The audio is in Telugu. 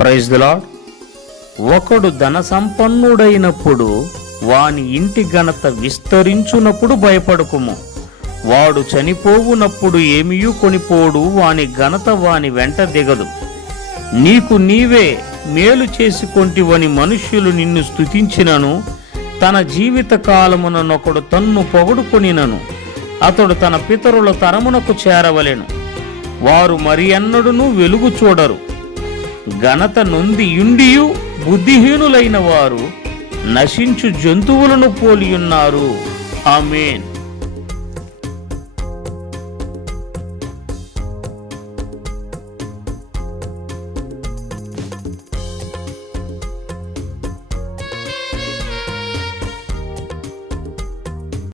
ప్రైజ్ లాడ్ ఒకడు ధన సంపన్నుడైనప్పుడు వాని ఇంటి ఘనత విస్తరించునప్పుడు భయపడకుము. వాడు చనిపోవునప్పుడు ఏమియూ కొనిపోడు వాని ఘనత వాని వెంట దిగదు. నీకు నీవే మేలు చేసుకొంటివని మనుష్యులు నిన్ను స్తుతించినను తన జీవిత కాలముననొకడు తన్ను పొగడుకొనినను అతడు తన పితరుల తరమునకు చేరవలెను. వారు మరి అన్నడును వెలుగు చూడరు. ఘనత నొందియుండియు బుద్ధిహీనులైన వారు నశించు జంతువులను పోలియున్నారు. ఆమెన్.